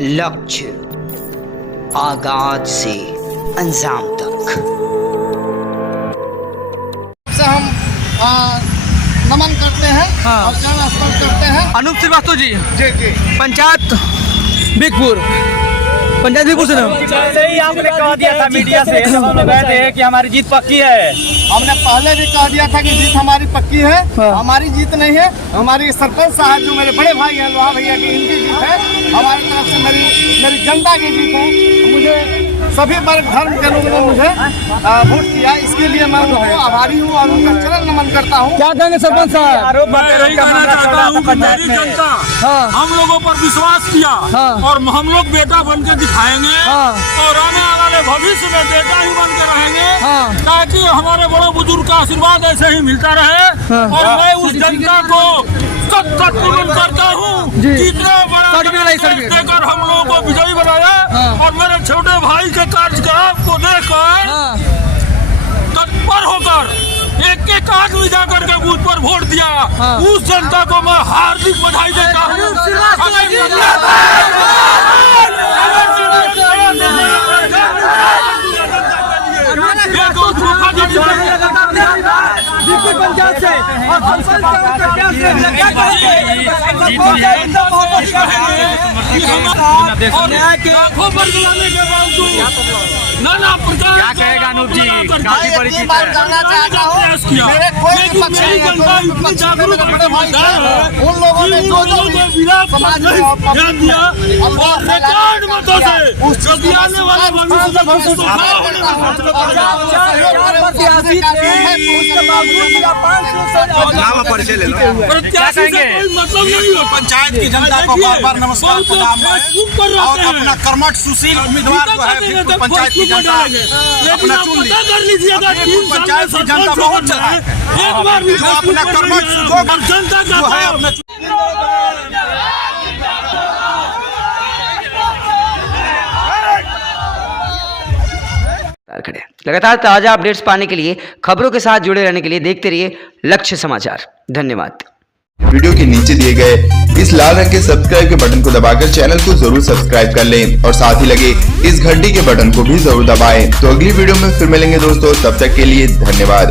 लक्ष्य आगाज से अंजाम तक। से हम नमन करते हैं और चरण स्पर्श करते हैं। अनूप श्रीवास्तव जी, जी पंचायत बिगपुर से जैसे ही आपने कह दिया था मीडिया से जब हम लोग गए थे कि हमारी जीत पक्की है, हमने पहले भी कह दिया था कि जीत हमारी पक्की है। हमारी जीत नहीं है, हमारी सरपंच साहब जो मेरे बड़े भाई हैं लोहा भैया की, इनकी जीत है। हमारी तरफ से मेरी जनता की जीत है। मुझे सभी वर्ग धर्म के लोगों ने मुझे वोट किया, इसके लिए मैं उनको आभारी हूँ और उनका चरण नमन करता हूँ। क्या कहेंगे सरपंच साहब? आरोप हम लोगों पर विश्वास किया और हम लोग बेटा बन के दिखाएंगे और आने वाले भविष्य में बेटा ही बन के रहेंगे, ताकि हमारे बड़े बुजुर्ग का आशीर्वाद ऐसे ही मिलता रहे। और मैं उस जनता को सख्त नमन करता हूँ जितना बड़ा देकर हम लोगों को विजयी बनाया और मेरे छोटे भाई के कार्यकलाप को देखकर तत्पर होकर एक आदमी जाकर के बूथ पर वोट दिया, उस जनता को मैं हार्दिक बधाई देता हूँ। पंचायत से क्या कहेगा अनूप जी? काफी बड़ी जीत है। जानना चाहता हूँ, मेरे कोई भी पक्ष नहीं है, बड़े भाई हैं, उन लोगों ने जो समाज में पंचायत की जनता को बार-बार नमस्कार प्रणाम और अपना कर्मठ सुशील उम्मीदवार जो है पंचायत की जनता अपना चुन ली। पंचायत की जनता बहुत जो अपना कर्मठ जनता जो है अपना लगातार ताज़ा अपडेट्स पाने के लिए, खबरों के साथ जुड़े रहने के लिए देखते रहिए लक्ष्य समाचार। धन्यवाद। वीडियो के नीचे दिए गए इस लाल रंग के सब्सक्राइब के बटन को दबाकर चैनल को जरूर सब्सक्राइब कर लें और साथ ही लगे इस घंटी के बटन को भी जरूर दबाएं। तो अगली वीडियो में फिर मिलेंगे दोस्तों, तब तक के लिए धन्यवाद।